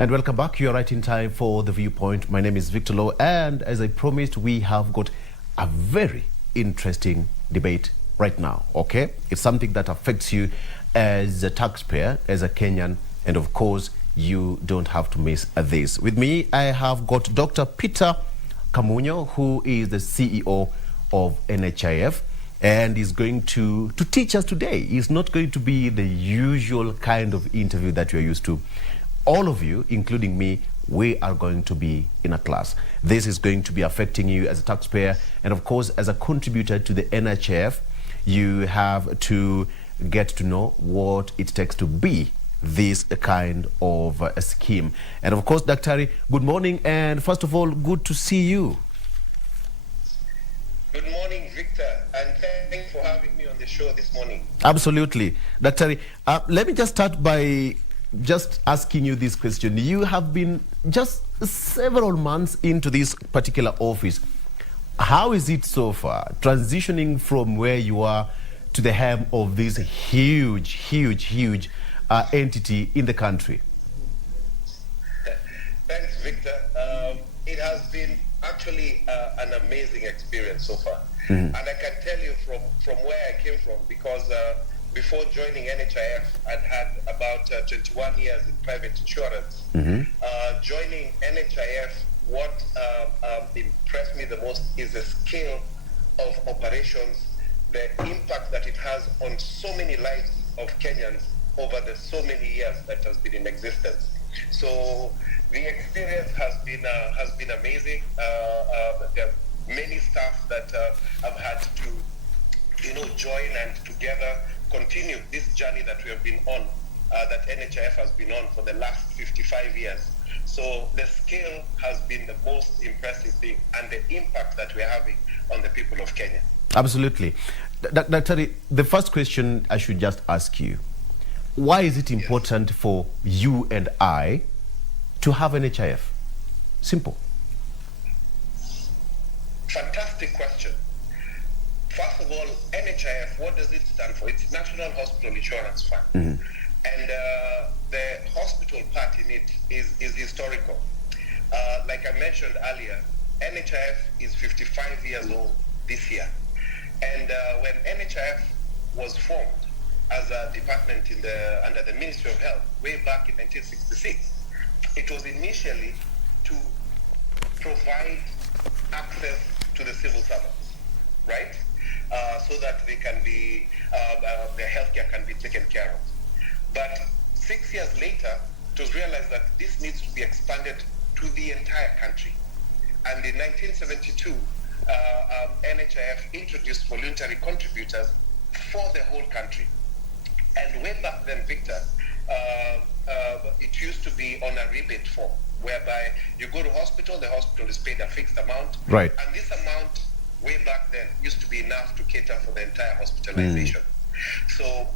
And welcome back. You're right in time for The Viewpoint. My name is Victor Oloo, and as I promised, we have got a very interesting debate right now, okay? It's something that affects you as a taxpayer, as a Kenyan, and of course, you don't have to miss this. With me, I have got Dr. Peter Kamunyo, who is the CEO of NHIF, and is going to teach us today. It's not going to be the usual kind of interview that you're used to. All of you, including me, we are going to be in a class. This is going to be affecting you as a taxpayer, and of course, as a contributor to the NHIF, you have to get to know what it takes to be this kind of a scheme. And of course, Daktari, good morning, and first of all, good to see you. Good morning, Victor, and thanks for having me on the show this morning. Absolutely. Daktari, let me just start by just asking you this question. You have been just several months into this particular office. How is it so far, transitioning from where you are to the helm of this huge entity in the country? Thanks, Victor. It has been actually an amazing experience so far. And I can tell you from where I came from, because before joining NHIF, I'd had about 21 years in private insurance. Joining NHIF, what impressed me the most is the scale of operations, the impact that it has on so many lives of Kenyans over the so many years that has been in existence. So the experience has been amazing. There are many staff that have had to join and together continue this journey that we have been on, that NHIF has been on for the last 55 years. So the scale has been the most impressive thing, and the impact that we're having on the people of Kenya. Absolutely. Dr. The first question I should just ask you, why is it important for you and I to have NHIF? Simple. Fantastic question. First of all, NHIF, what does it stand for? It's National Hospital Insurance Fund. And the hospital part in it is historical. Like I mentioned earlier, NHIF is 55 years old this year. And when NHIF was formed as a department under the Ministry of Health way back in 1966, it was initially to provide access to the civil servants, right? So that they can be, their healthcare can be taken care of. But 6 years later, it was realized that this needs to be expanded to the entire country. And in 1972, NHIF introduced voluntary contributors for the whole country. And way back then, Victor, it used to be on a rebate form, whereby you go to hospital, the hospital is paid a fixed amount. Right. And this amount, way back then, used to be enough to cater for the entire hospitalization. So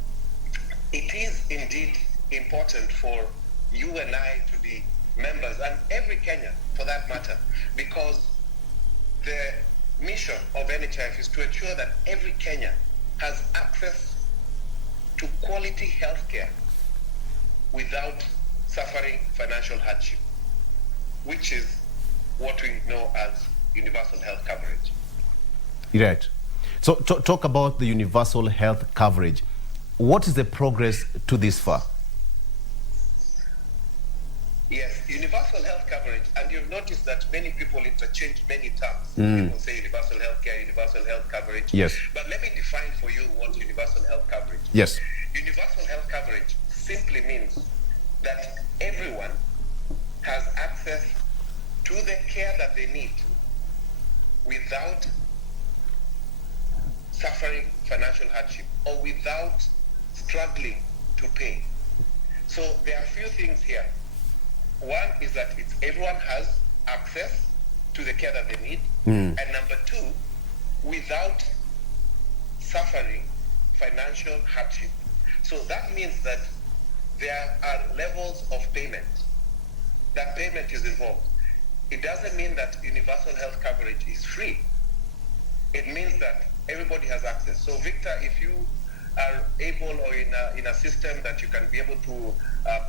it is indeed important for you and I to be members, and every Kenyan for that matter, because the mission of NHIF is to ensure that every Kenyan has access to quality healthcare without suffering financial hardship, which is what we know as universal health coverage. Right. So talk about the universal health coverage. What is the progress to this far? Yes, universal health coverage, and you've noticed that many people interchange many terms. People say universal health care, universal health coverage. Yes. But let me define for you what universal health coverage is. Yes. Universal health coverage simply means that everyone has access to the care that they need without suffering financial hardship or without struggling to pay. So there are a few things here. One is that everyone has access to the care that they need. And number two, without suffering financial hardship. So that means that there are levels of payment. That payment is involved. It doesn't mean that universal health coverage is free. It means that everybody has access. So Victor, if you are able or in a system that you can be able to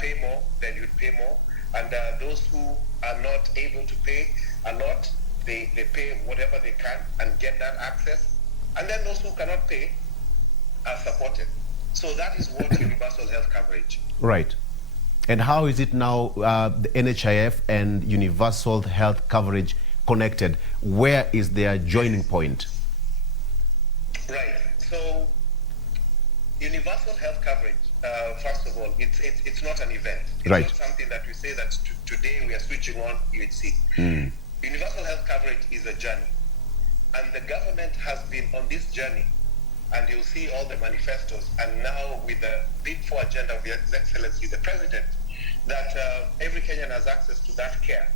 pay more, then you'd pay more. And those who are not able to pay a lot, they pay whatever they can and get that access. And then those who cannot pay are supported. So that is what universal health coverage. Right. And how is it now, the NHIF and universal health coverage connected? Where is their joining point? Right. So universal health coverage, first of all, it's not an event. It's right. not something that we say that today we are switching on UHC. Universal health coverage is a journey. And the government has been on this journey. And you'll see all the manifestos. And now with the Big Four agenda of His Excellency, the President, that every Kenyan has access to that care.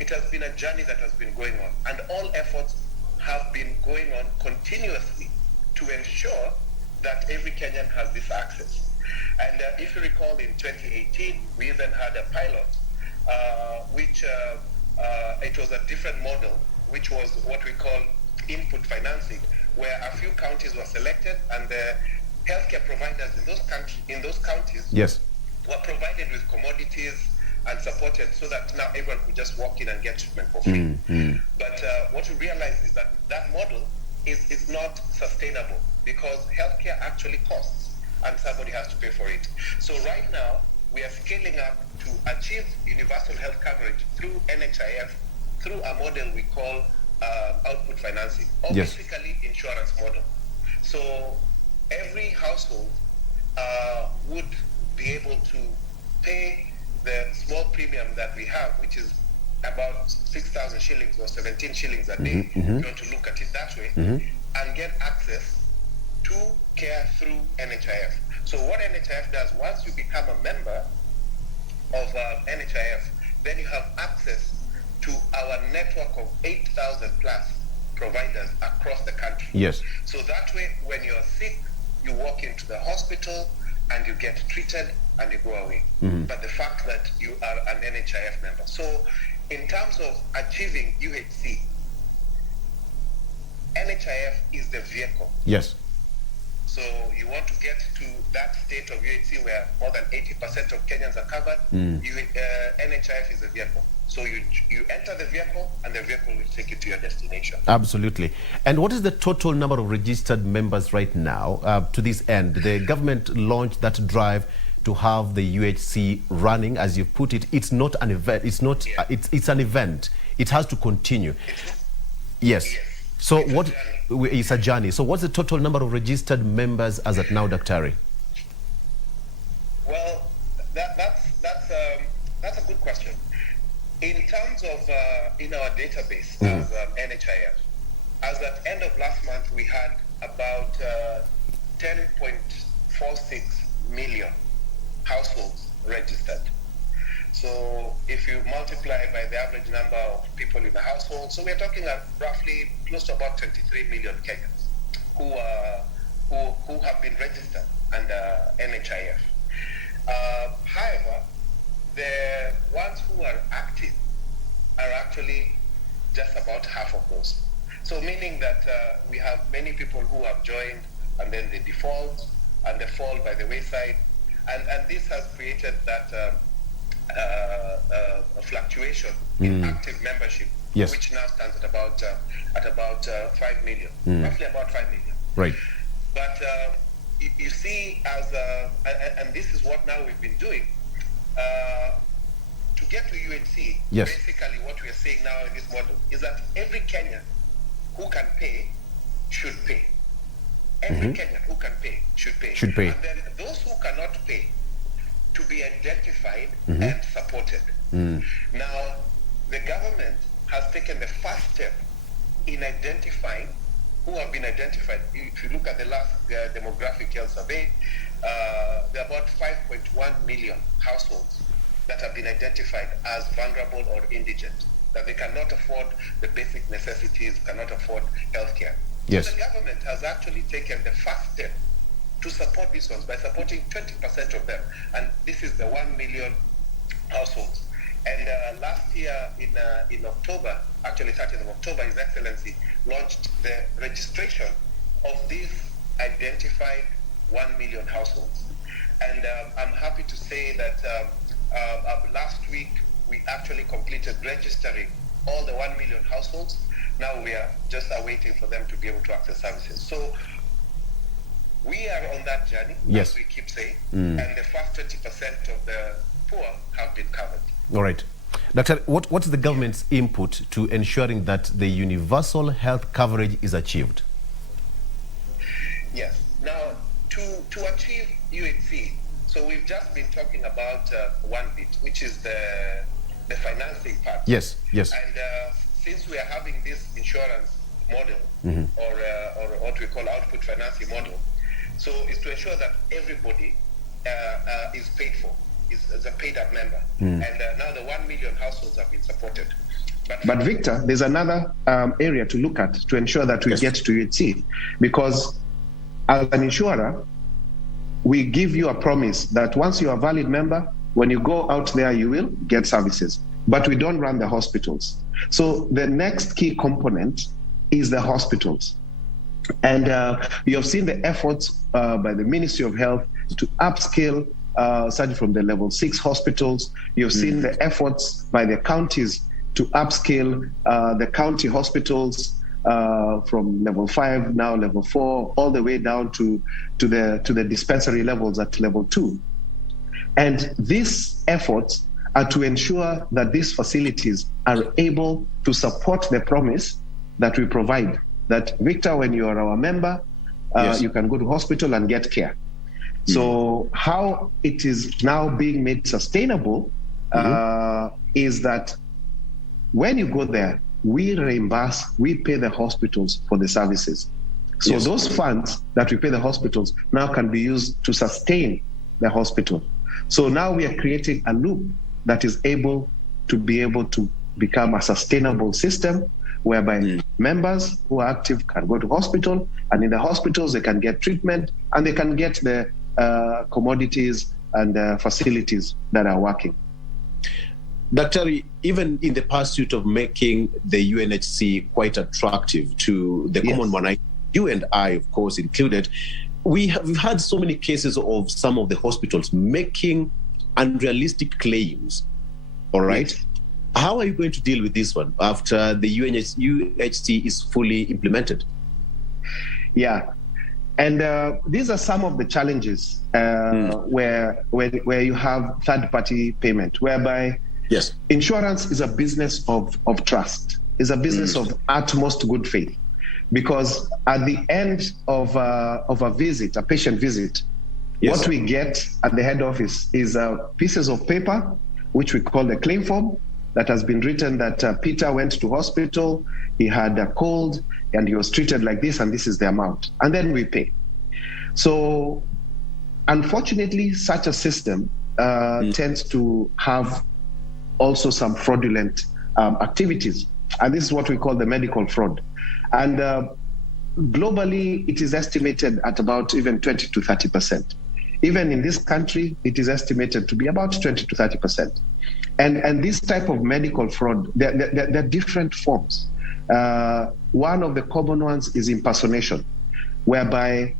It has been a journey that has been going on. And all efforts have been going on continuously to ensure that every Kenyan has this access. And if you recall, in 2018, we even had a pilot, which it was a different model, which was what we call input financing, where a few counties were selected and the healthcare providers in those counties yes. were provided with commodities and supported so that now everyone could just walk in and get treatment for free. But what we realized is that that model is not sustainable because healthcare actually costs and somebody has to pay for it. So right now, we are scaling up to achieve universal health coverage through NHIF, through a model we call output financing, or yes. basically insurance model. So every household would be able to pay the small premium that we have, which is about 6,000 shillings or 17 shillings a day, if you want to look at it that way, and get access to care through NHIF. So what NHIF does, once you become a member of NHIF, then you have access to our network of 8,000 plus providers across the country. Yes. So that way, when you're sick, you walk into the hospital and you get treated and you go away. But the fact that you are an NHIF member. So in terms of achieving UHC, NHIF is the vehicle. Yes. So you want to get to that state of UHC where more than 80% of Kenyans are covered, NHIF is a vehicle. So you enter the vehicle and the vehicle will take you to your destination. Absolutely. And what is the total number of registered members right now to this end? The government launched that drive to have the UHC running, as you put it. It's not an event. It's not. Yeah. It's an event. It has to continue. Yes. So it's a journey. So what's the total number of registered members as at now, Dr. Well, that's a good question. In terms of in our database as NHIF, as at end of last month, we had about 10.46 million households registered. So if you multiply by the average number of people in the household, so we're talking at roughly close to about 23 million Kenyans who have been registered under NHIF. However, the ones who are active are actually just about half of those. So meaning that we have many people who have joined and then they default and they fall by the wayside. And this has created that fluctuation in active membership, yes. which now stands at about 5 million, roughly about 5 million. Right. But you see, and this is what now we've been doing, to get to UHC, yes. basically what we are saying now in this model is that every Kenyan who can pay should pay. Every Kenyan who can pay should pay. And then those who cannot pay to be identified and supported. Now, the government has taken the first step in identifying who have been identified. If you look at the last demographic health survey, there are about 5.1 million households that have been identified as vulnerable or indigent, that they cannot afford the basic necessities, cannot afford healthcare. Yes. So the government has actually taken the first step to support these ones by supporting 20% of them. And this is the 1 million households. And last year in October, actually 30th of October, His Excellency launched the registration of these identified 1 million households. And I'm happy to say that last week we actually completed registering all the 1 million households. Now we are just waiting for them to be able to access services. So we are on that journey, as we keep saying, and the first 20% of the poor have been covered. All right. Doctor, what's the government's input to ensuring that the universal health coverage is achieved? Yes. Now, to achieve UHC, so we've just been talking about one bit, which is the financing part. Yes, yes. And since we are having this insurance model, or what we call output financing model, so it's to ensure that everybody is paid for, is a paid-up member. And now the 1 million households have been supported. But Victor, there's another area to look at to ensure that we get to UHC, because as an insurer, we give you a promise that once you're a valid member, when you go out there, you will get services. But we don't run the hospitals. So the next key component is the hospitals. And you have seen the efforts by the Ministry of Health to upscale, starting from the level 6 hospitals. You've seen the efforts by the counties to upscale the county hospitals from level 5, now level 4, all the way down to the dispensary levels at level 2. And these efforts are to ensure that these facilities are able to support the promise that we provide. That, Victor, when you are our member, you can go to hospital and get care. So how it is now being made sustainable is that when you go there, we reimburse, we pay the hospitals for the services. So those funds that we pay the hospitals now can be used to sustain the hospital. So now we are creating a loop that is able to become a sustainable system whereby members who are active can go to hospital, and in the hospitals they can get treatment and they can get the commodities and facilities that are working. Dr. Even in the pursuit of making the UNHC quite attractive to the common man, you and I, of course, included, we've had so many cases of some of the hospitals making unrealistic claims. All right. How are you going to deal with this one after the UHC is fully implemented? Yeah. And these are some of the challenges where you have third-party payment, whereby insurance is a business of trust, is a business of utmost good faith. Because at the end of a visit, a patient visit, what we get at the head office is pieces of paper, which we call the claim form, that has been written that Peter went to hospital, he had a cold, and he was treated like this, and this is the amount. And then we pay. So unfortunately, such a system tends to have also some fraudulent activities. And this is what we call the medical fraud. And globally, it is estimated at about even 20 to 30%. Even in this country, it is estimated to be about 20 to 30%. And this type of medical fraud, there are different forms. One of the common ones is impersonation, whereby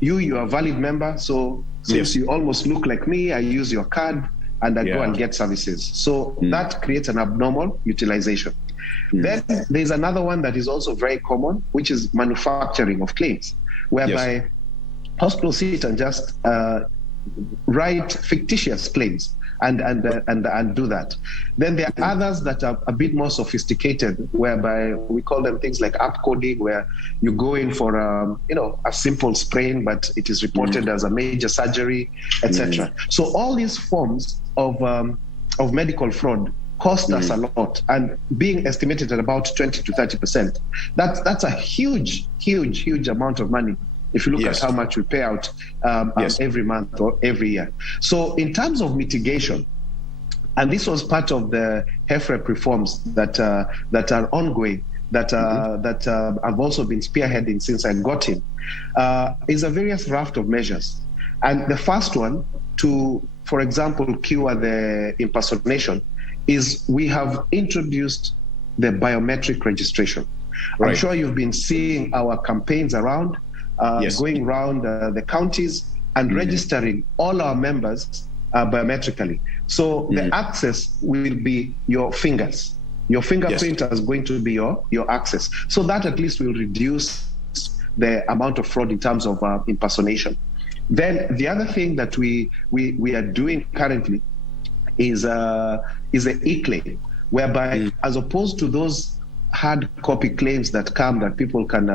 you are a valid member, so since you almost look like me, I use your card and I go and get services. So that creates an abnormal utilization. Then there's another one that is also very common, which is manufacturing of claims, whereby hospitals sit and just write fictitious claims and do that. Then there are others that are a bit more sophisticated, whereby we call them things like app coding, where you go in for a simple sprain, but it is reported as a major surgery, etc. So all these forms of medical fraud cost us a lot, and being estimated at about 20 to 30%. That's a huge amount of money if you look at how much we pay out every month or every year. So in terms of mitigation, and this was part of the HEFREP reforms that are ongoing, that I've also been spearheading since I got in, is a various raft of measures. And the first one to, for example, cure the impersonation is we have introduced the biometric registration. I'm sure you've been seeing our campaigns around, going around the counties and registering all our members biometrically. So the access will be your fingers. Your fingerprint is going to be your access. So that at least will reduce the amount of fraud in terms of impersonation. Then the other thing that we are doing currently is an e-claim, whereby as opposed to those hard copy claims that come that people can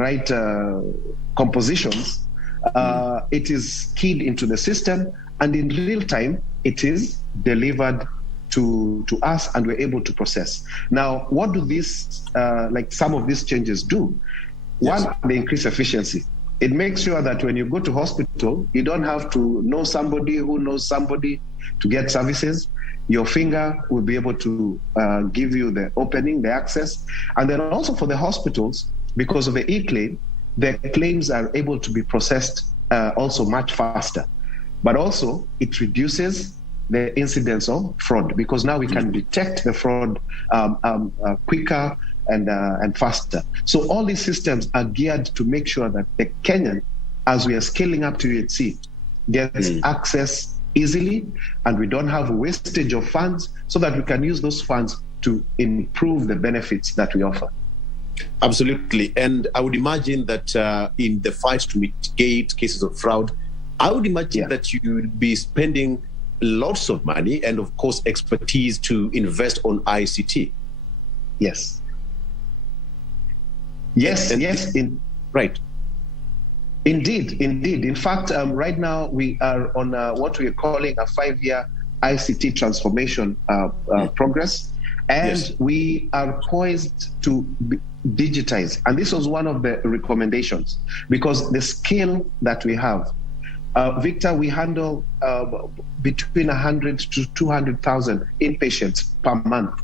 write compositions, it is keyed into the system, and in real time it is delivered to us, and we're able to process. Now, what do these some of these changes do? One, they increase efficiency. It makes sure that when you go to hospital, you don't have to know somebody who knows somebody to get services. Your finger will be able to give you the opening, the access. And then also for the hospitals, because of the e-claim, the claims are able to be processed also much faster. But also, it reduces the incidence of fraud, because now we can detect the fraud quicker and faster. So all these systems are geared to make sure that the Kenyan, as we are scaling up to UHC, gets access easily, and we don't have wastage of funds, so that we can use those funds to improve the benefits that we offer. Absolutely. And I would imagine that in the fight to mitigate cases of fraud, I would imagine that you will be spending lots of money and, of course, expertise to invest on ICT. Yes. Right. Indeed. In fact, right now we are on what we are calling a 5-year ICT transformation progress, and we are poised to digitize. And this was one of the recommendations, because the scale that we have, Victor, we handle between 100 to 200,000 inpatients per month,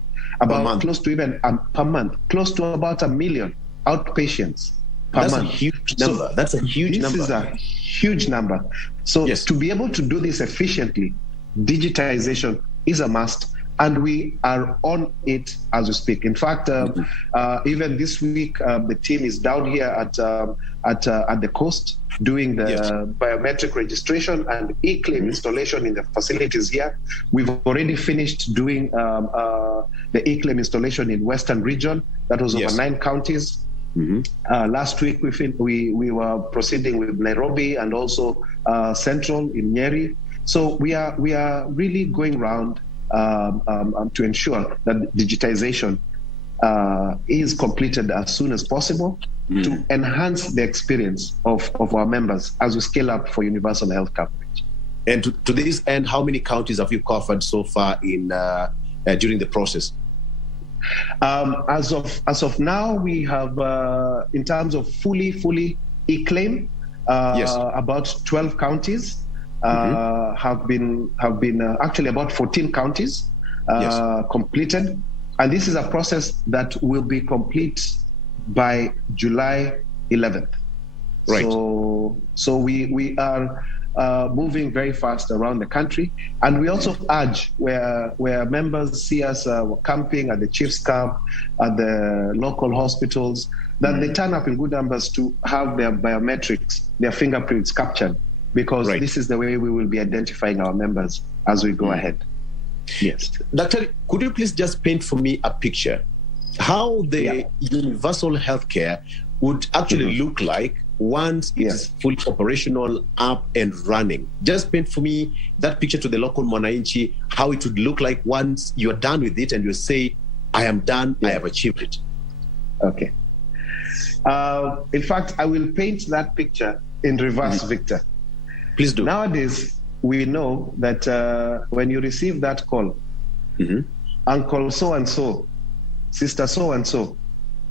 close to even per month, close to about 1 million outpatients per month. A huge number. That's a huge number. This is a huge number. So to be able to do this efficiently, digitization is a must, and we are on it as we speak. In fact, even this week, the team is down here at the coast doing the biometric registration and e-claim installation in the facilities here. We've already finished doing the e-claim installation in Western Region. That was over 9 counties. Last week, we were proceeding with Nairobi and also Central in Nyeri. So we are really going around to ensure that digitization is completed as soon as possible to enhance the experience of our members as we scale up for universal health coverage. And to this end, how many counties have you covered so far in during the process? As of now, we have, in terms of fully e-claim, about 12 counties. Have been actually about 14 counties completed, and this is a process that will be complete by July 11th. Right. So we are moving very fast around the country, and we also urge where members see us camping at the Chiefs Camp, at the local hospitals, that they turn up in good numbers to have their biometrics, their fingerprints captured, because this is the way we will be identifying our members as we go ahead. Yes. Doctor, could you please just paint for me a picture how the universal healthcare would actually look like once it's fully operational, up and running? Just paint for me that picture to the local mwananchi, how it would look like once you're done with it and you say, I am done, I have achieved it. Okay. In fact, I will paint that picture in reverse, Victor. Please do. Nowadays, we know that when you receive that call, Uncle so-and-so, Sister so-and-so,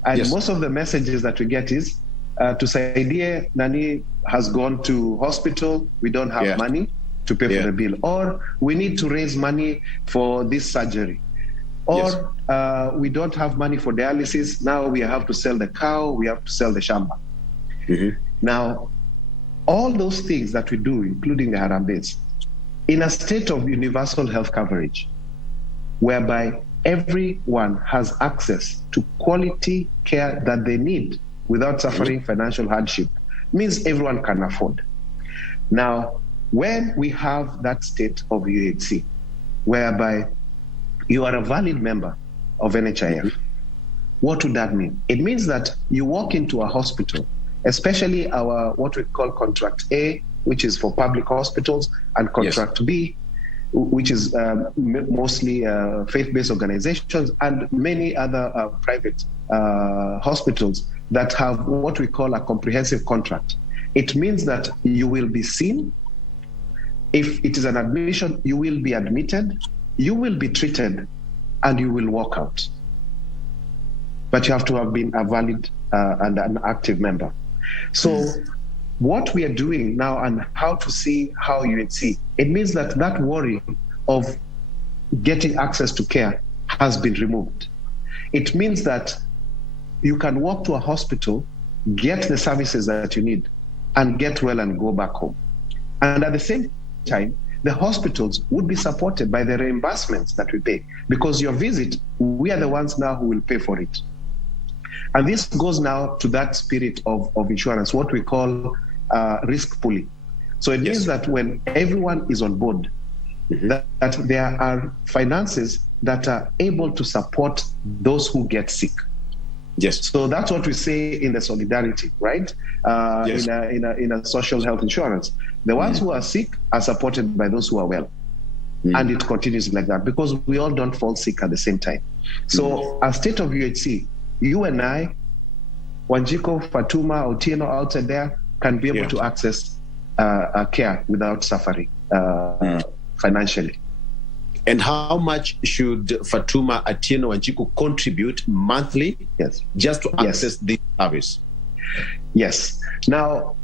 and most of the messages that we get is, to Saidie, Nani has gone to hospital, we don't have money to pay for the bill, or we need to raise money for this surgery, or we don't have money for dialysis, now we have to sell the cow, we have to sell the shamba. Now, all those things that we do, including the harambes, in a state of universal health coverage, whereby everyone has access to quality care that they need without suffering financial hardship, means everyone can afford. Now, when we have that state of UHC, whereby you are a valid member of NHIF, what would that mean? It means that you walk into a hospital, especially our what we call Contract A, which is for public hospitals, and Contract B, which is mostly faith-based organizations and many other private hospitals that have what we call a comprehensive contract. It means that you will be seen. If it is an admission, you will be admitted, you will be treated, and you will walk out. But you have to have been a valid and an active member. So what we are doing now and how to see how you would see, it means that that worry of getting access to care has been removed. It means that you can walk to a hospital, get the services that you need, and get well and go back home. And at the same time, the hospitals would be supported by the reimbursements that we pay, because your visit, we are the ones now who will pay for it. And this goes now to that spirit of insurance, what we call risk pooling. So it means that when everyone is on board, that there are finances that are able to support those who get sick. Yes. So that's what we say in the solidarity, right? In a social health insurance. The ones who are sick are supported by those who are well. And it continues like that because we all don't fall sick at the same time. So a state of UHC, you and I, Wanjiko, Fatuma, Otieno outside there can be able to access care without suffering financially. And how much should Fatuma, Atieno, Wanjiko contribute monthly just to access this service? Yes. Now,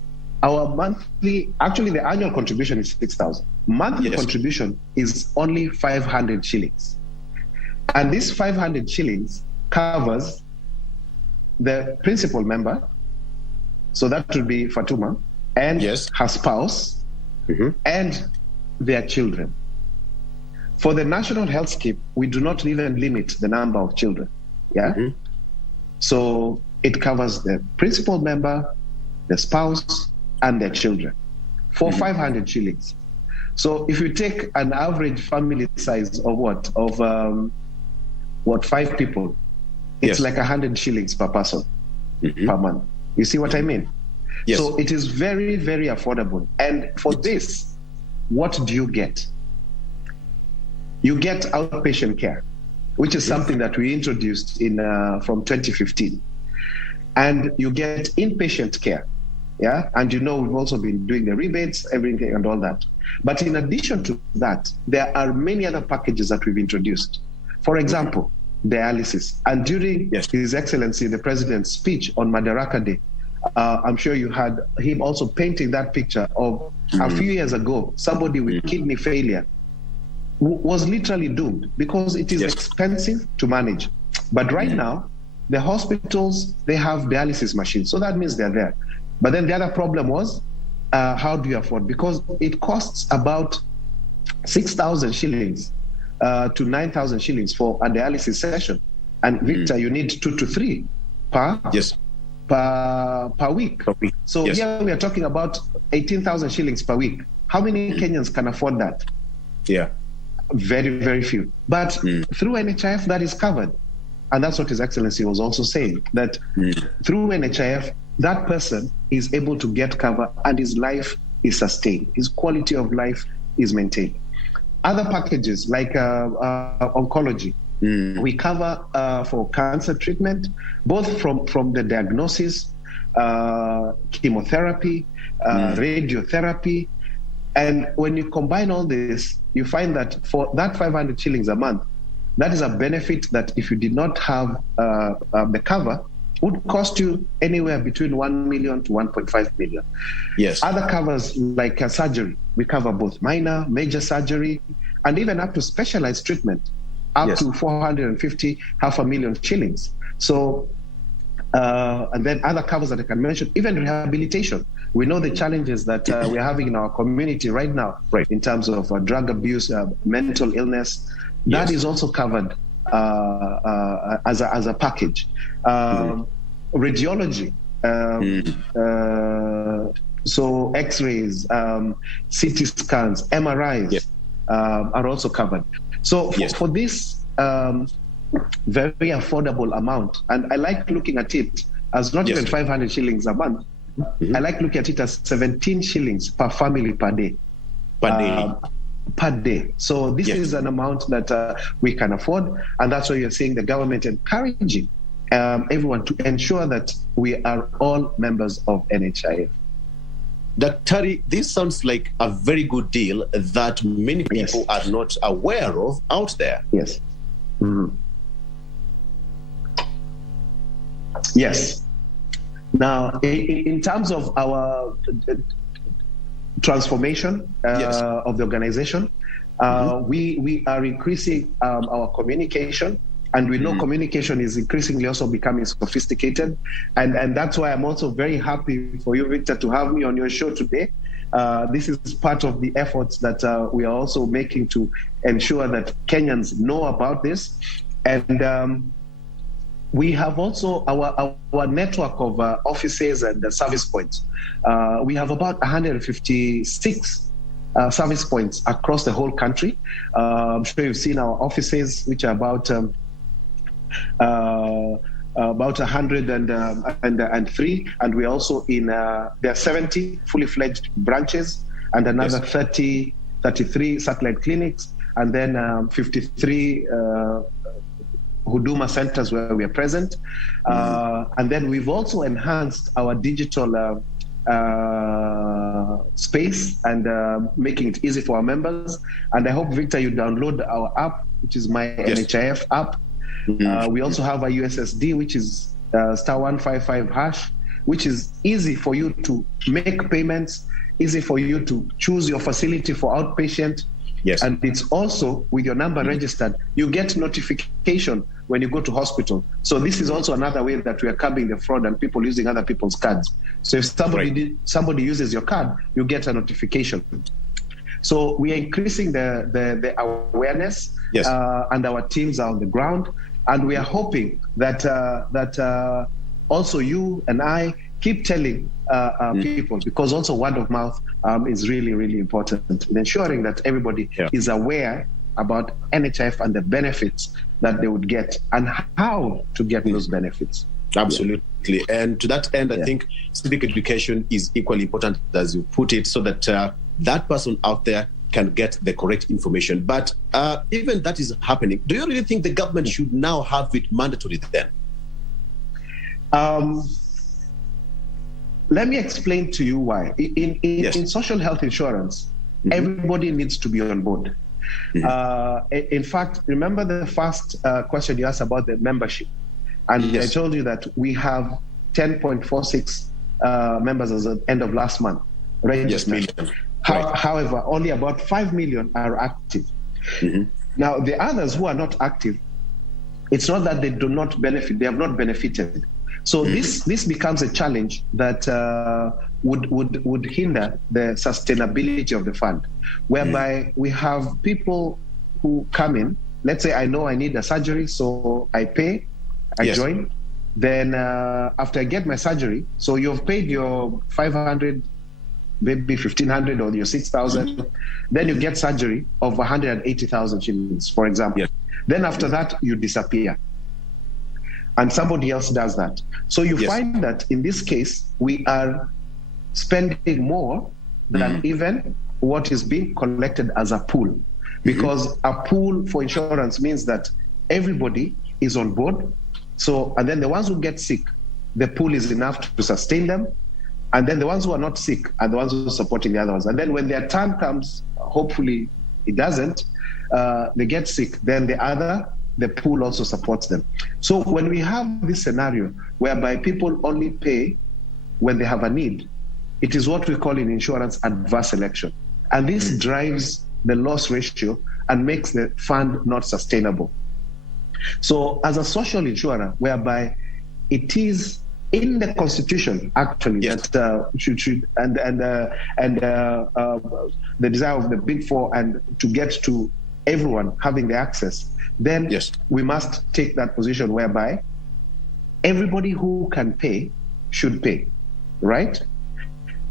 our monthly, actually the annual contribution is 6,000. Monthly contribution is only 500 shillings. And this 500 shillings covers the principal member, so that would be Fatuma, and her spouse, and their children. For the National Health Scheme, we do not even limit the number of children. So it covers the principal member, the spouse, and their children for 500 shillings. So if you take an average family size of 5 people, it's like 100 shillings per person per month. You see what I mean? So it is very, very affordable. And for this, what do you get? You get outpatient care, which is something that we introduced in from 2015. And you get inpatient care. And you know we've also been doing the rebates, everything and all that. But in addition to that, there are many other packages that we've introduced. For example, dialysis. And during His Excellency, the President's speech on Madaraka Day, I'm sure you had him also painting that picture of a few years ago, somebody with kidney failure was literally doomed because it is expensive to manage. But right now, the hospitals, they have dialysis machines. So that means they're there. But then the other problem was, how do you afford? Because it costs about 6,000 shillings to 9,000 shillings for a dialysis session. And Victor, you need 2 to 3 per week. So here we are talking about 18,000 shillings per week. How many Kenyans can afford that? Very, very few. But through NHIF, that is covered. And that's what His Excellency was also saying, that through NHIF, that person is able to get cover and his life is sustained. His quality of life is maintained. Other packages like oncology, we cover for cancer treatment, both from the diagnosis, chemotherapy, radiotherapy. And when you combine all this, you find that for that 500 shillings a month, that is a benefit that if you did not have the cover, would cost you anywhere between 1 million to 1.5 million. Other covers like surgery, we cover both minor, major surgery, and even up to specialized treatment, up to 450, 500,000 shillings. So, and then other covers that I can mention, even rehabilitation. We know the challenges that we're having in our community right now, in terms of drug abuse, mental illness. That is also covered as a package. Radiology. So X-rays, CT scans, MRIs are also covered. So for this very affordable amount, and I like looking at it as not even 500 shillings a month. I like looking at it as 17 shillings per family per day. Per day. So this is an amount that we can afford, and that's why you're seeing the government encouraging everyone to ensure that we are all members of NHIF. Dr. This sounds like a very good deal that many people are not aware of out there. Yes. Mm-hmm. Yes. Now, in terms of our transformation of the organization, we are increasing our communication, and we know communication is increasingly also becoming sophisticated, and that's why I'm also very happy for you, Victor, to have me on your show today. This is part of the efforts that we are also making to ensure that Kenyans know about this, and we have also our network of offices and service points. We have about 156 service points across the whole country. I'm sure you've seen our offices, which are about 103, and we're also in there are 70 fully fledged branches and another 33 satellite clinics, and then 53 Huduma centers where we are present. And then we've also enhanced our digital space and making it easy for our members. And I hope, Victor, you download our app, which is my NHIF app. We also have a USSD, which is *155#, which is easy for you to make payments, easy for you to choose your facility for outpatient. And it's also with your number registered, you get notification when you go to hospital. So this is also another way that we are curbing the fraud and people using other people's cards. So if somebody uses your card, you get a notification. So we are increasing the awareness, and our teams are on the ground, and we are hoping that also you and I keep telling people, because also word of mouth is really, really important in ensuring that everybody is aware about NHIF and the benefits that they would get and how to get those benefits. Absolutely. And to that end, I think civic education is equally important, as you put it, so that that person out there can get the correct information. But even that is happening, do you really think the government should now have it mandatory then? Let me explain to you why. In social health insurance, everybody needs to be on board. In fact, remember the first question you asked about the membership. And I told you that we have 10.46 members as of the end of last month registered. However, only about 5 million are active. Now, the others who are not active, it's not that they do not benefit, they have not benefited. So this becomes a challenge that would hinder the sustainability of the fund, whereby we have people who come in. Let's say I know I need a surgery, so I pay, I join. Then after I get my surgery, so you've paid your 500, maybe 1,500 or your 6,000, then you get surgery of 180,000 shillings, for example. Then after that, you disappear. And somebody else does that. So you find that in this case, we are spending more than even what is being collected as a pool. Because a pool for insurance means that everybody is on board. So, and then the ones who get sick, the pool is enough to sustain them. And then the ones who are not sick are the ones who are supporting the other ones. And then when their time comes, hopefully it doesn't, they get sick, then the pool also supports them. So when we have this scenario whereby people only pay when they have a need, it is what we call in insurance adverse selection. And this drives the loss ratio and makes the fund not sustainable. So as a social insurer, whereby it is in the constitution actually that the desire of the Big Four and to get to everyone having the access, then we must take that position whereby everybody who can pay should pay, right?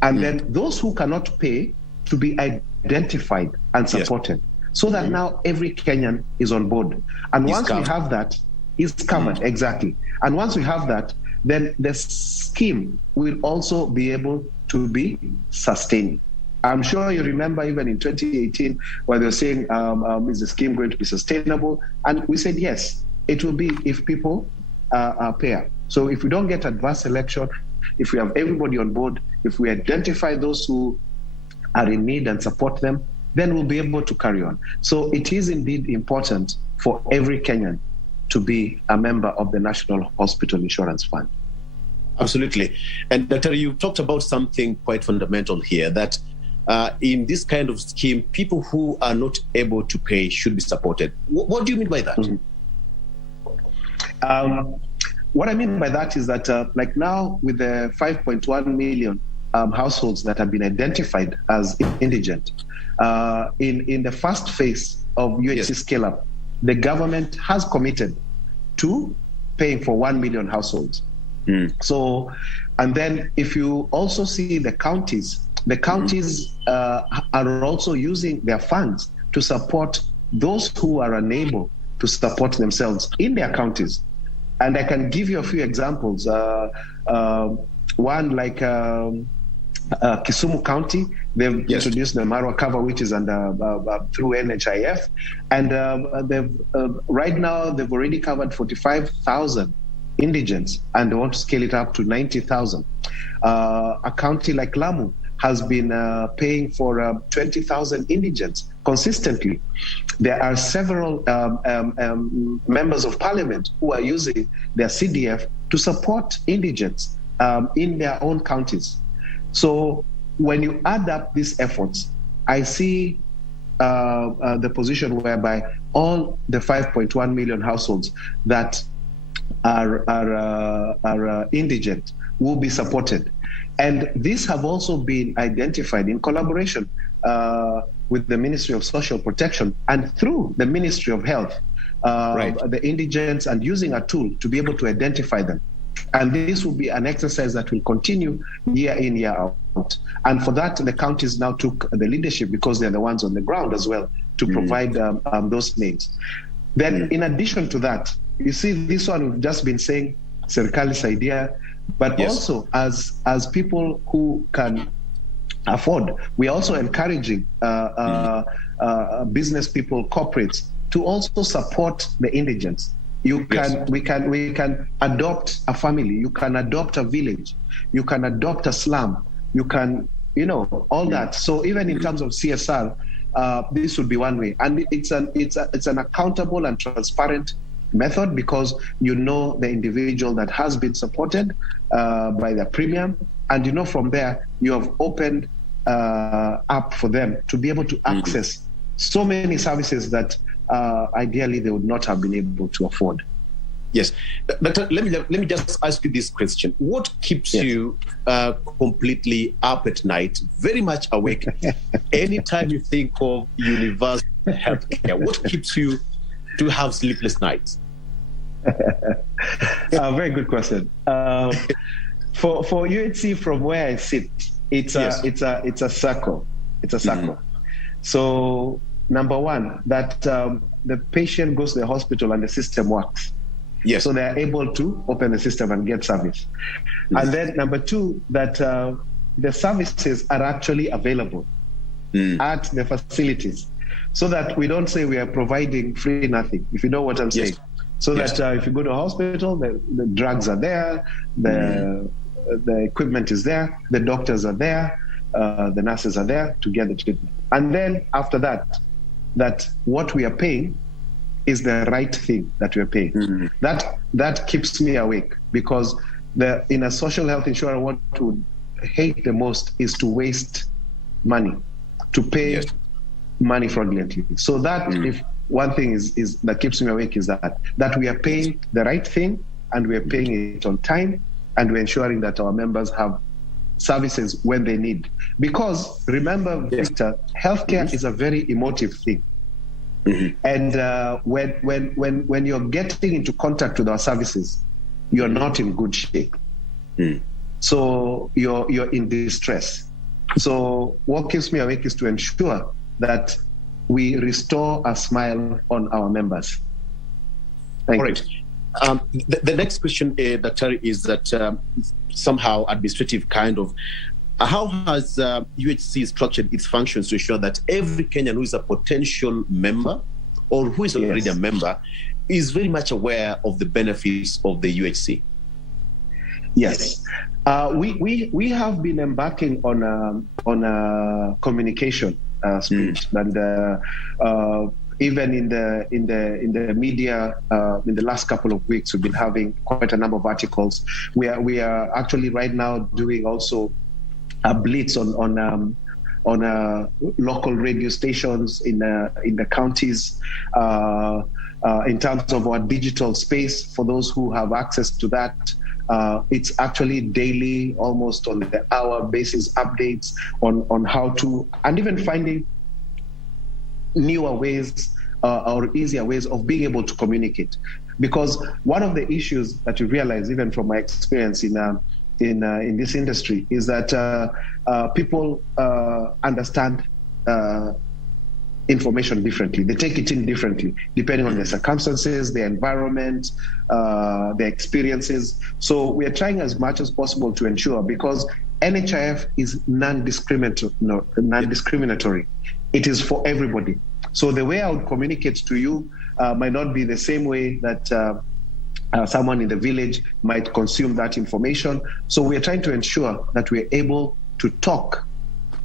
And then those who cannot pay to be identified and supported, so that now every Kenyan is on board. And once we have that, is covered, exactly. And once we have that, then the scheme will also be able to be sustained. I'm sure you remember even in 2018, where they were saying, is the scheme going to be sustainable? And we said, yes, it will be if people pay. So if we don't get adverse selection, if we have everybody on board, if we identify those who are in need and support them, then we'll be able to carry on. So it is indeed important for every Kenyan to be a member of the National Hospital Insurance Fund. Absolutely. And Dr. you talked about something quite fundamental here, that in this kind of scheme, people who are not able to pay should be supported. What do you mean by that? What I mean by that is that like now with the 5.1 million households that have been identified as indigent, in the first phase of UHC scale-up, the government has committed to paying for 1 million households. So, and then if you also see the counties are also using their funds to support those who are unable to support themselves in their counties. And I can give you a few examples. One like Kisumu County, they've introduced the Marwa cover, which is under through NHIF, and right now they've already covered 45,000 indigents, and they want to scale it up to 90,000. A county like Lamu has been paying for 20,000 indigents consistently. There are several members of parliament who are using their CDF to support indigents in their own counties. So when you add up these efforts, I see the position whereby all the 5.1 million households that are indigent will be supported. And these have also been identified in collaboration with the Ministry of Social Protection and through the Ministry of Health, the indigents, and using a tool to be able to identify them. And this will be an exercise that will continue year in, year out. And for that, the counties now took the leadership because they're the ones on the ground as well to provide those names. Then in addition to that, you see this one we've just been saying, Serikali's idea, but also as people who can afford, we're also encouraging business people, corporates, to also support the indigents. We can adopt a family, you can adopt a village, you can adopt a slum, you can, all that. So even in terms of CSR, this would be one way, and it's an accountable and transparent method, because the individual that has been supported by the premium, and from there you have opened up for them to be able to access so many services that ideally they would not have been able to afford. Yes, Doctor, let me just ask you this question: what keeps you completely up at night, very much awake, anytime you think of universal healthcare? What keeps you to have sleepless nights? Very good question. For UHC, from where I sit, it's a circle. It's a circle. So number one, that the patient goes to the hospital and the system works. Yes. So they are able to open the system and get service. And then number two, that the services are actually available at the facilities, so that we don't say we are providing free nothing, if you know what I'm saying. So that if you go to a hospital, the drugs are there, the equipment is there, the doctors are there, the nurses are there to get the treatment. And then after that, that what we are paying is the right thing that we are paying. That keeps me awake, because in a social health insurance, what I would hate the most is to waste money, to pay money fraudulently. So that if one thing is that keeps me awake is that we are paying the right thing, and we are paying it on time, and we're ensuring that our members have services when they need. Because remember, Victor, healthcare is a very emotive thing. And when you're getting into contact with our services, you're not in good shape. So you're in distress. So what keeps me awake is to ensure that we restore a smile on our members. Thank you. The next question, Dr. is that somehow administrative kind of, how has UHC structured its functions to ensure that every Kenyan who is a potential member or who is already a member is very much aware of the benefits of the UHC? Yes, we have been embarking on a communication sprint, and even in the media in the last couple of weeks, we've been having quite a number of articles. We are actually right now doing also a blitz on local radio stations in the counties in terms of our digital space. For those who have access to that, it's actually daily, almost on the hour basis, updates on how to, and even finding newer ways or easier ways of being able to communicate. Because one of the issues that you realize, even from my experience in this industry, is that people understand information differently. They take it in differently, depending on their circumstances, their environment, their experiences. So we are trying as much as possible to ensure, because NHIF is non-discriminatory. It is for everybody. So the way I would communicate to you might not be the same way that someone in the village might consume that information. So we are trying to ensure that we're able to talk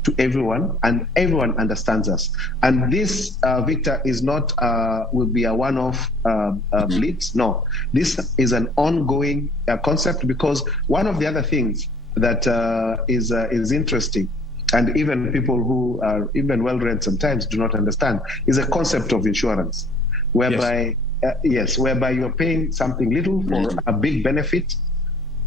to everyone and everyone understands us. And this, Victor, is not will be a one-off blitz. No, this is an ongoing concept, because one of the other things that is interesting, and even people who are even well-read sometimes do not understand, is a concept of insurance, whereby whereby you're paying something little for a big benefit,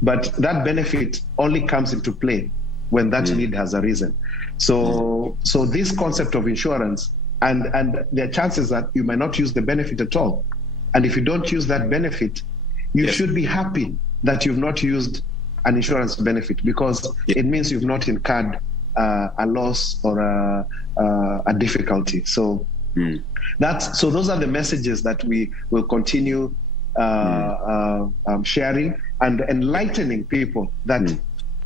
but that benefit only comes into play when that need has arisen. So this concept of insurance, and there are chances that you might not use the benefit at all. And if you don't use that benefit, you should be happy that you've not used an insurance benefit, because it means you've not incurred a loss or a difficulty. So those are the messages that we will continue sharing and enlightening people that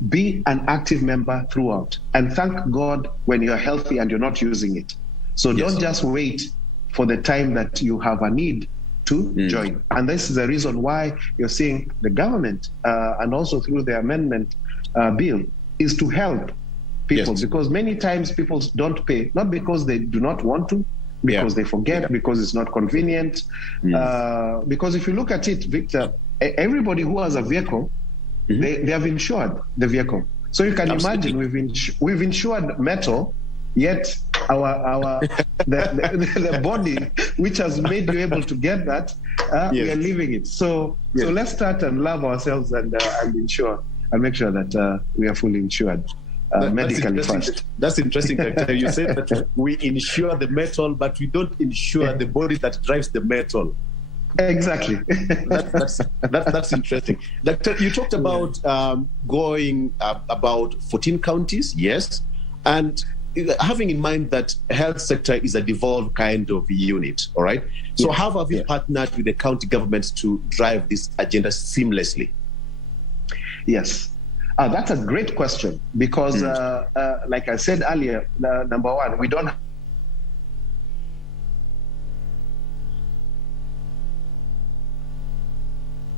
be an active member throughout, and thank God when you're healthy and you're not using it. So don't just wait for the time that you have a need to join. And this is the reason why you're seeing the government and also through the amendment bill is to help people, because many times people don't pay, not because they do not want to, because they forget, because it's not convenient. Because if you look at it, Victor, everybody who has a vehicle, they have insured the vehicle. So you can imagine we've insured metal, yet the body which has made you able to get that, we are leaving it. So let's start and love ourselves and insure and make sure that we are fully insured. Medically first. That's interesting, Doctor. You said that we insure the metal, but we don't insure the body that drives the metal. Exactly. That's interesting. Doctor, you talked about going about 14 counties, and having in mind that health sector is a devolved kind of unit, all right? So how have you partnered with the county governments to drive this agenda seamlessly? Yes. That's a great question, because like I said earlier, number one, we don't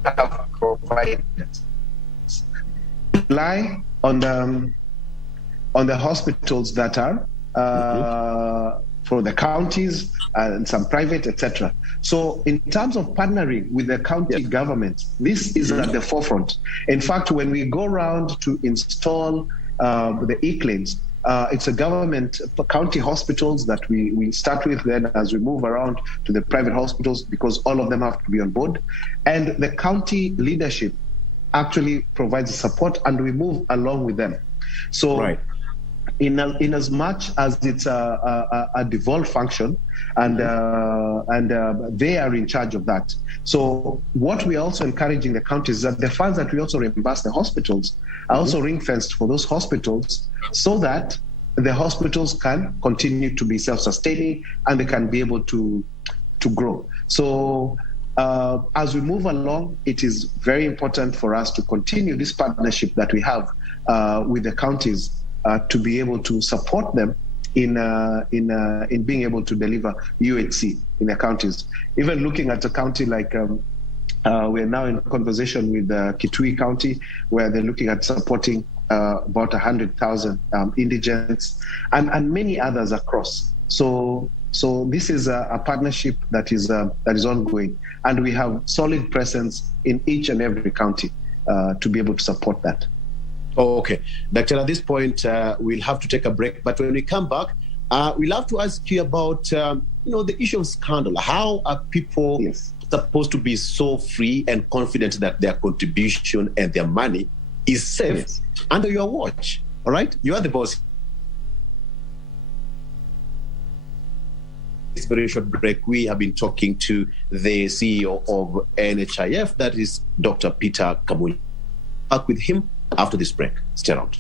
have providers. Rely on the hospitals that are for the counties and some private, etc. So in terms of partnering with the county government, this is at the forefront. In fact, when we go around to install the e-claims, it's a government county hospitals that we start with, then as we move around to the private hospitals, because all of them have to be on board. And the county leadership actually provides support, and we move along with them. So in as much as it's a devolved function, and they are in charge of that. So what we're also encouraging the counties is that the funds that we also reimburse the hospitals are also ring-fenced for those hospitals, so that the hospitals can continue to be self-sustaining and they can be able to grow. So as we move along, it is very important for us to continue this partnership that we have with the counties to be able to support them in being able to deliver UHC in the counties. Even looking at a county like we're now in conversation with Kitui County, where they're looking at supporting about 100,000 indigents and many others across. So this is a partnership that is ongoing, and we have solid presence in each and every county to be able to support that. Oh, okay. Doctor, at this point, we'll have to take a break. But when we come back, we'll have to ask you about the issue of scandal. How are people supposed to be so free and confident that their contribution and their money is safe under your watch? All right? You are the boss. This very short break, we have been talking to the CEO of NHIF, that is Dr. Peter Kamunyo. Back with him after this break. Stay around.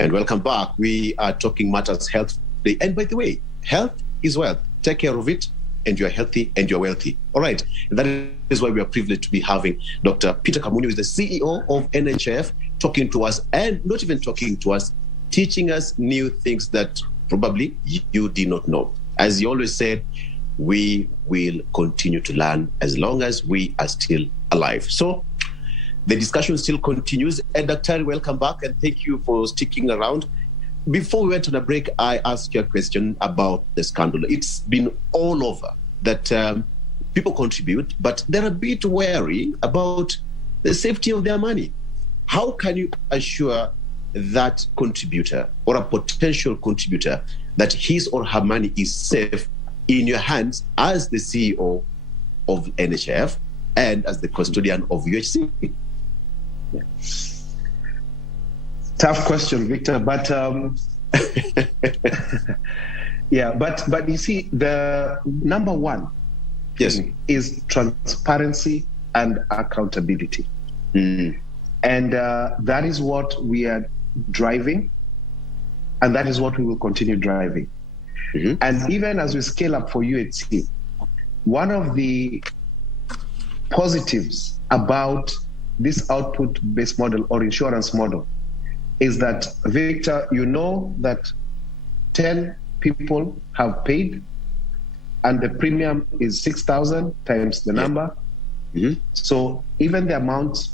And welcome back. We are talking matters health today. And by the way, health is wealth. Take care of it, and you're healthy and you're wealthy. All right. And that is why we are privileged to be having Dr. Peter Kamunyo, who is the CEO of NHIF, talking to us, and not even talking to us, teaching us new things that probably you did not know. As he always said, we will continue to learn as long as we are still alive. So the discussion still continues. And Dr. welcome back, and thank you for sticking around. Before we went on a break, I asked you a question about the scandal. It's been all over that people contribute, but they're a bit wary about the safety of their money. How can you assure that contributor or a potential contributor that his or her money is safe in your hands as the CEO of NHIF and as the custodian of UHC? Yeah. Tough question, Victor, but yeah, but you see, the number one is transparency and accountability. And that is what we are driving, and that is what we will continue driving. And even as we scale up for UHC, one of the positives about this output-based model or insurance model is that, Victor, you know that 10 people have paid and the premium is 6,000 times the number. So even the amount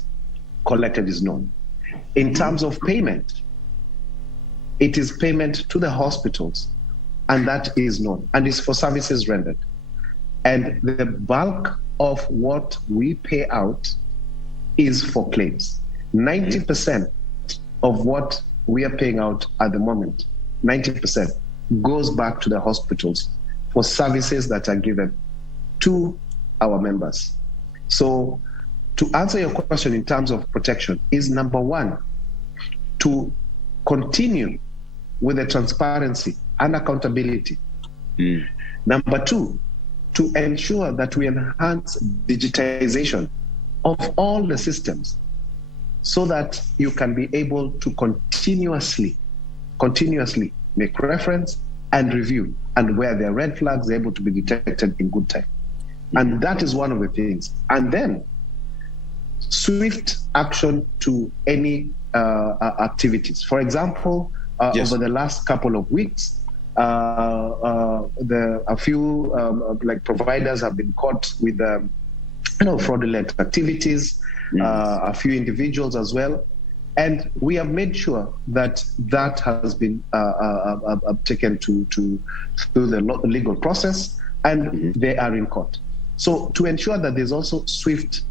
collected is known. In terms of payment, it is payment to the hospitals, and that is known, and is for services rendered. And the bulk of what we pay out is for claims. 90% of what we are paying out at the moment, 90% goes back to the hospitals for services that are given to our members. So to answer your question in terms of protection is, number one, to continue with the transparency and accountability. Number two, to ensure that we enhance digitization of all the systems so that you can be able to continuously make reference and review, and where there are red flags, they're able to be detected in good time. And that is one of the things. And then swift action to any activities. For example, over the last couple of weeks, a few like providers have been caught with fraudulent activities, a few individuals as well. And we have made sure that that has been taken through the legal process, and they are in court. So to ensure that there's also swift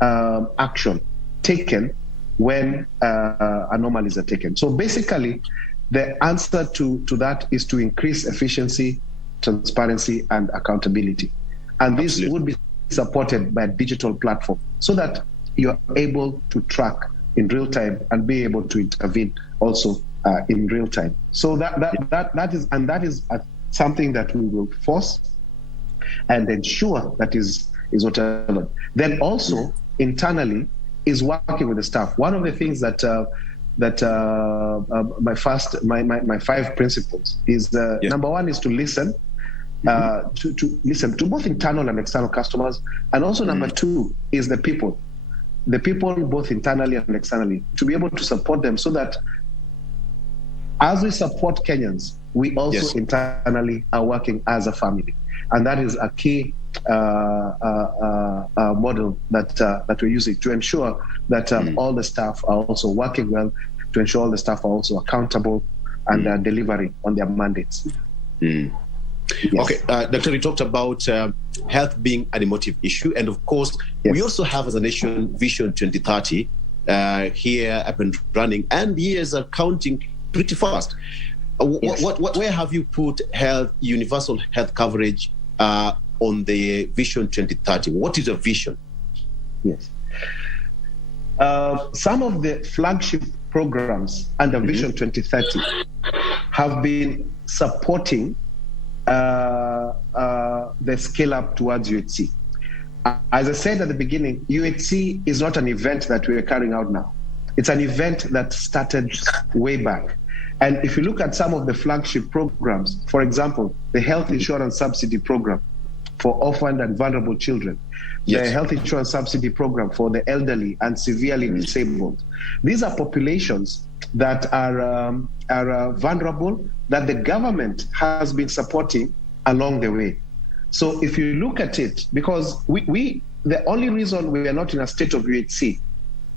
action taken when anomalies are taken. So basically, the answer to that is to increase efficiency, transparency, and accountability. And this would be supported by a digital platform so that you're able to track in real time and be able to intervene also in real time. So that is something that we will force and ensure that is whatever. Then also internally is working with the staff. One of the things that my 5 principles is number 1 is to listen. To listen to both internal and external customers, and also number 2 is the people both internally and externally, to be able to support them so that as we support Kenyans, we also internally are working as a family, and that is a key model that we're using to ensure that all the staff are also working well, to ensure all the staff are also accountable and delivering on their mandates. Yes. Okay, Doctor, you talked about health being an emotive issue, and of course, we also have as a nation Vision 2030 here up and running, and years are counting pretty fast. Where have you put universal health coverage on the Vision 2030? What is a vision? Yes. Some of the flagship programs under Vision 2030 have been supporting the scale up towards UHC. As I said at the beginning, UHC is not an event that we are carrying out now. It's an event that started way back. And if you look at some of the flagship programs, for example, the health insurance subsidy program for orphaned and vulnerable children, the health insurance subsidy program for the elderly and severely disabled. These are populations that are vulnerable, that the government has been supporting along the way. So if you look at it, because the only reason we are not in a state of UHC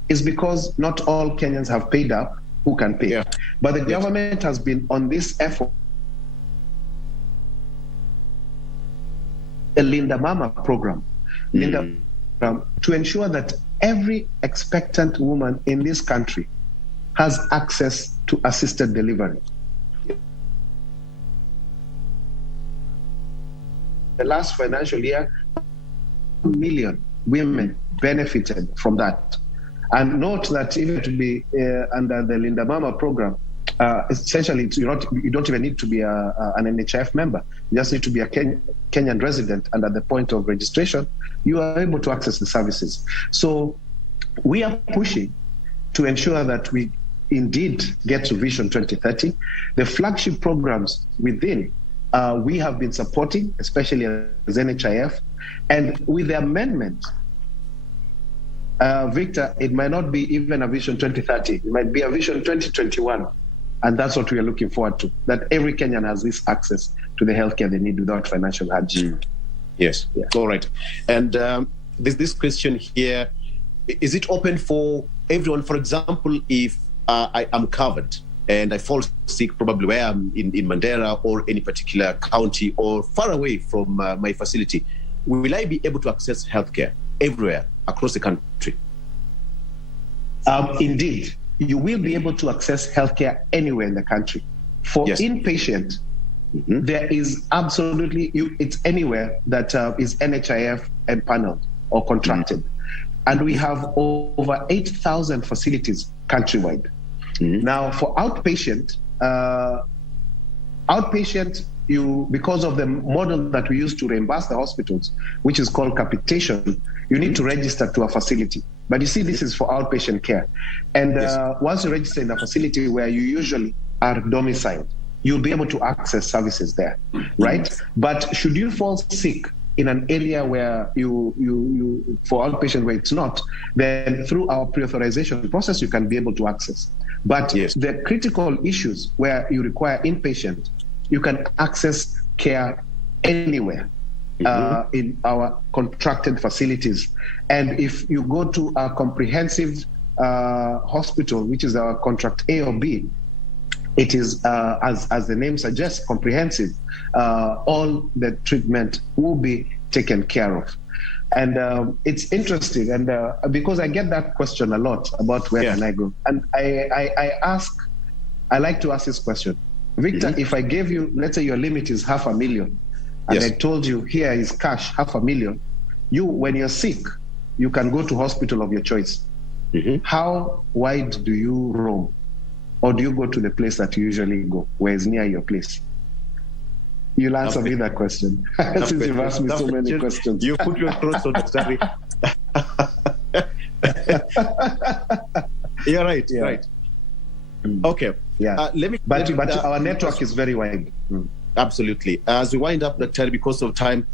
is because not all Kenyans have paid up who can pay. But the government has been on this effort. The Linda Mama program, to ensure that every expectant woman in this country has access to assisted delivery. The last financial year, 1 million women benefited from that. And note that even to be under the Linda Mama program, essentially you don't even need to be an NHIF member. You just need to be a Kenyan resident, and at the point of registration, you are able to access the services. So we are pushing to ensure that we indeed get to Vision 2030. The flagship programs within we have been supporting, especially as NHIF, and with the amendment, Victor, it might not be even a Vision 2030, it might be a Vision 2021. And that's what we are looking forward to, that every Kenyan has this access to the healthcare they need without financial hardship. Yes, all right. And this question here, is it open for everyone? For example, if I am covered and I fall sick, probably where I'm in Mandera or any particular county or far away from my facility, will I be able to access healthcare everywhere across the country? Indeed, you will be able to access healthcare anywhere in the country. For inpatient, there is absolutely, it's anywhere that is NHIF empaneled or contracted. And we have over 8,000 facilities countrywide. Now, for outpatient, because of the model that we use to reimburse the hospitals, which is called capitation, you need to register to a facility. But you see, this is for outpatient care. And once you register in a facility where you usually are domiciled, you'll be able to access services there, right? But should you fall sick in an area where you for outpatient where it's not, then through our pre-authorization process, you can be able to access. But the critical issues where you require inpatient, you can access care anywhere in our contracted facilities. And if you go to a comprehensive hospital, which is our contract A or B, it is, as the name suggests, comprehensive. All the treatment will be taken care of. And it's interesting, and because I get that question a lot about where can I go, and I like to ask this question, Victor, if I gave you, let's say your limit is $500,000, and I told you here is cash, $500,000, when you're sick, you can go to hospital of your choice. How wide do you roam? Or do you go to the place that you usually go, where is near your place? You'll answer me that question. Since you've asked me so many questions. You put your throats on the story. You're right, right. Okay. Yeah. But our network is very wide. Absolutely. As we wind up, Dr. because of time,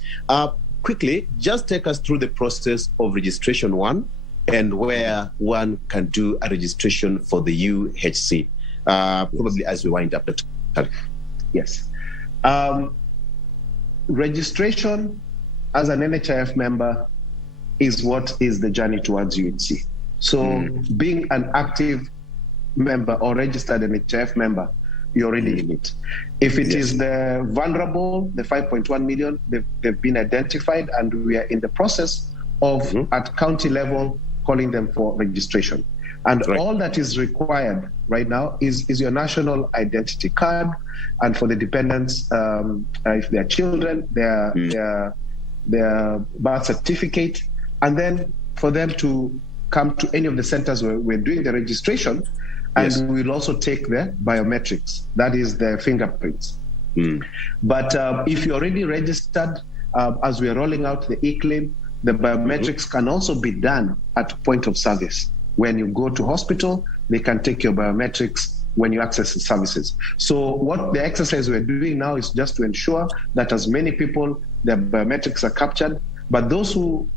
quickly, just take us through the process of registration one and where one can do a registration for the UHC, probably as we wind up, Dr. Yes. Registration as an NHIF member is what is the journey towards UHC. So being an active member or registered NHIF member, you're already in it. If it is the vulnerable, the 5.1 million, they've been identified, and we are in the process of, at county level, calling them for registration. And all that is required right now is your national identity card, and for the dependents, if they're children, their birth certificate, and then for them to come to any of the centers where we're doing the registration, and we'll also take the biometrics, that is the fingerprints. But if you're already registered, as we're rolling out the e-claim, the biometrics can also be done at point of service. When you go to hospital, they can take your biometrics when you access the services. So what the exercise we're doing now is just to ensure that as many people, their biometrics are captured, but those who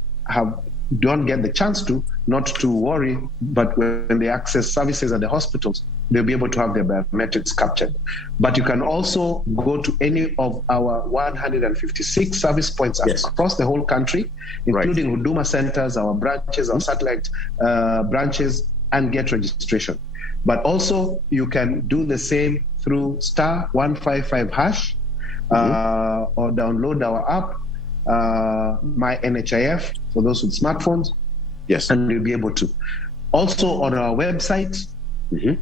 don't get the chance to, not to worry, but when they access services at the hospitals, they'll be able to have their biometrics captured. But you can also go to any of our 156 service points across the whole country, including Huduma centers, our branches, our satellite branches, and get registration. But also you can do the same through *155# or download our app, My NHIF, for those with smartphones. And you'll be able to. Also on our website, you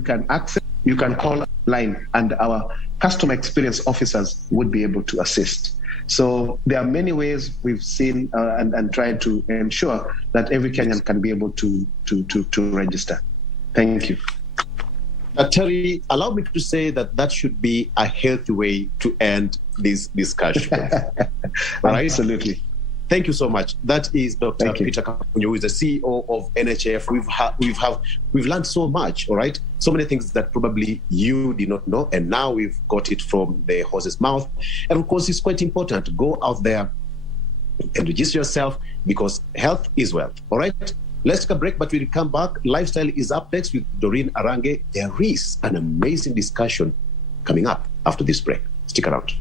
can access, you can call line, and our customer experience officers would be able to assist. So there are many ways we've seen and tried to ensure that every Kenyan can be able to register. Thank you. Terry, allow me to say that should be a healthy way to end this discussion. Right? Absolutely. Thank you so much. That is Dr. Peter Kamunyo, who is the CEO of NHIF. We've learned so much, all right? So many things that probably you did not know, and now we've got it from the horse's mouth. And of course, it's quite important. Go out there and register yourself, because health is wealth, all right? Let's take a break, but we'll come back. Lifestyle is up next with Doreen Arange. There is an amazing discussion coming up after this break. Stick around.